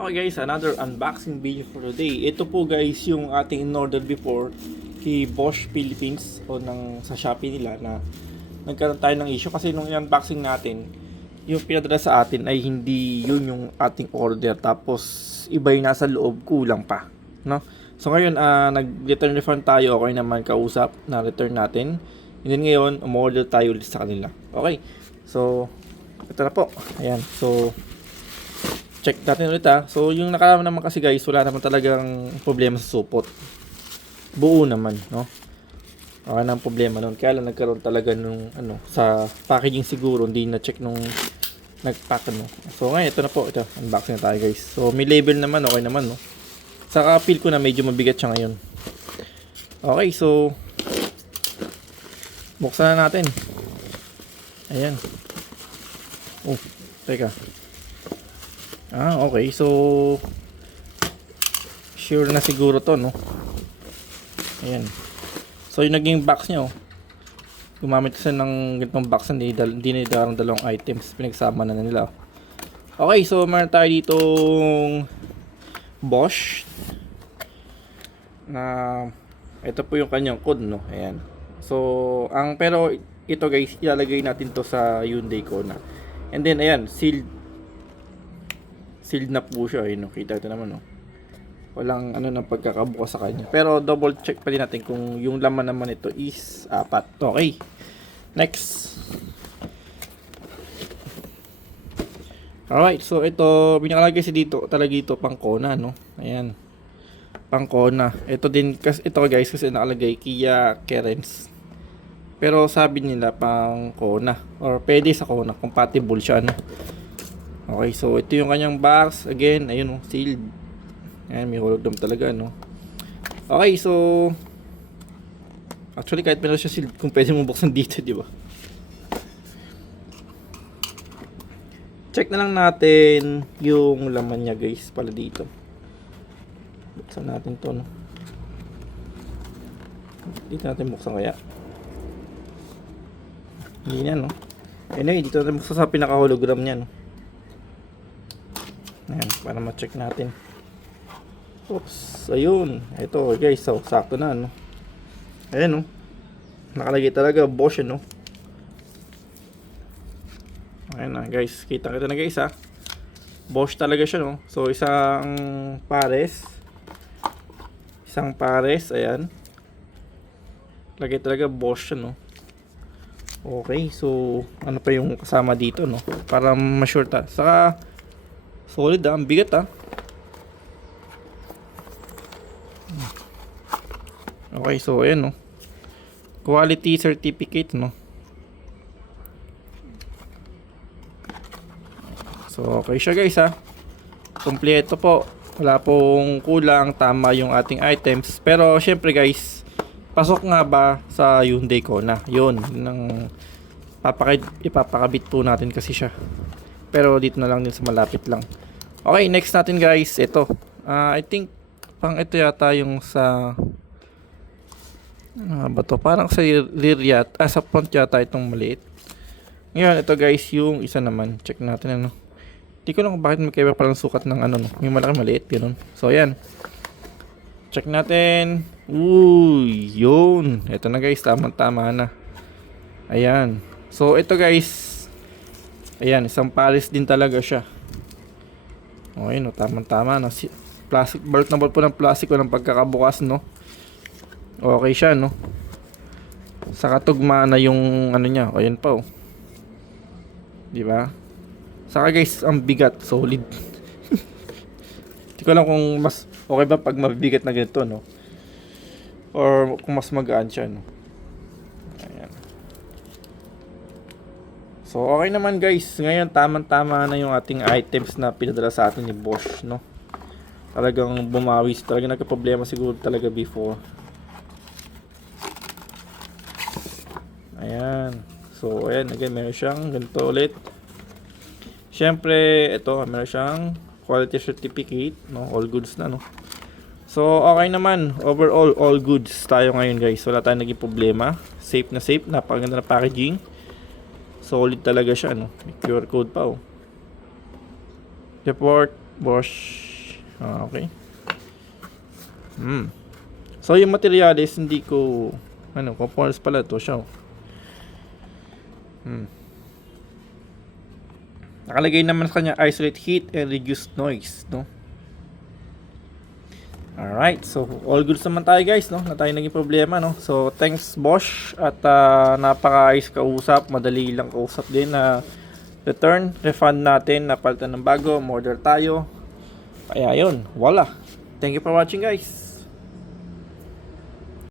Okay guys, another unboxing video for today. Ito po guys yung ating in-order before kay Bosch Philippines o sa Shopee nila na nagkaroon tayo ng issue kasi nung i-unboxing natin, yung pinadala sa atin ay hindi yun yung ating order, tapos iba yung nasa loob, kulang pa, no? So ngayon, nag-return refund tayo, okay naman, kausap na return natin. And then ngayon, umorder tayo ulit sa kanila. Okay, so ito na po, ayan, so check natin ulit ha. So yung nakaraan naman kasi guys, wala naman talagang problema sa supot. Buo naman, no? Wala nang problema noon. Kaya lang nagkaroon talaga nung sa packaging siguro hindi na check nung nagpack no. So ngayon ito na po, ito unboxing na tayo guys. So may label naman, okay naman no. Saka feel ko na medyo mabigat siya ngayon. Okay, so buksan na natin. Ayan. Oh, teka. Okay. So, sure na siguro to, no? Ayan. So, yung naging box niya, gumamit kasi ng ganitong box, hindi na idarang dalawang items. Pinagsama na nila. Okay, so, meron tayo ditong Bosch na ito po yung kanyang code, no? Ayan. So, pero ito guys, ilalagay natin to sa Hyundai Kona. And then, ayan, sealed na po siya, no? Kita ito naman, no? Walang ng pagkakabukas sa kanya. Pero double check pa din natin kung yung laman naman ito is 4. Okay. Next. Alright, so ito, pinakalagay si dito, talaga ito pang Kona, no? Ayan. Pang Kona. Ito din, ito guys, kasi nakalagay Kia Carens. Pero sabi nila pang Kona. Or pwede sa Kona, compatible siya, no? Okay, so ito yung kanyang box. Again, ayun, sealed. Ayan, may hologram talaga, no? Okay, so actually, kahit meron siya sealed, kung pwede mo buksan dito, di ba? Check na lang natin yung laman niya, guys, pala dito. Buksan natin to, no? Dito natin buksan kaya. Hindi na, no? Anyway, dito natin buksan sa pinaka-hologram niya, no? Ayan, para ma-check natin. Oops, ayun. Ito guys, so, sakto na, no? Ayan, no? Nakalagay talaga Bosch, no? Ayan na guys, kita na guys, ha? Bosch talaga siya, no? So isang pares, ayan. Lagay talaga Bosch, no? Okay, so ano pa yung kasama dito, no? Para ma-sure ta. Saka solid, ang bigat, Okay, so ayan, no? Quality certificate, no? So okay siya guys, ha? Kompleto po. Wala pong kulang, tama yung ating items. Pero syempre guys, pasok nga ba sa Hyundai Kona? Yun, ipapakabit po natin kasi siya. Pero dito na lang din sa malapit lang. Okay, next natin guys, ito. I think pang ito yata yung sa ba to? Parang sa rear yata, sa front yata itong maliit. Ngayon, ito guys, yung isa naman. Check natin, Hindi ko lang kung bakit magkaiba palang sukat ng no? Yung malaki maliit, ganun. So, ayan. Check natin. Uy, yun. Ito na guys, tama na. Ayan. So, ito guys, ayan, isang pares din talaga siya. Okay, no, tama na. Plastic, balot na balot po ng plastic, walang pagkakabukas, no? Okay siya, no? Saka tugma na yung niya. O, yan pa, oh. Di ba? Saka guys, ang bigat, solid. Hindi ko alam kung mas okay ba pag mabibigat na ganito, no? Or kung mas magaan siya, no? Ayan. So, okay naman guys. Ngayon, tama na yung ating items na pinadala sa atin ni Bosch, no? Talagang bumawi. Talagang nagka-problema siguro talaga before. Ayan. So, ayan. Again, meron siyang ganito ulit. Siyempre, ito, meron siyang quality certificate, no? All goods na, no? So, okay naman. Overall, all goods tayo ngayon, guys. Wala tayong naging problema. Safe na safe. Napakaganda na packaging. Solid talaga siya, no? May QR code pa, oh. Report, Bosch. Okay. So yung materials hindi ko components pala to siya. Nakalagay naman sa kanya isolate heat and reduce noise, no? Alright, so all good naman tayo guys, no? Na tayo naging problema, no? So thanks Bosch at napaka-ayos kausap, madali lang kausap din na return, refund natin, napalitan ng bago, order tayo. Kaya yun, wala. Thank you for watching guys.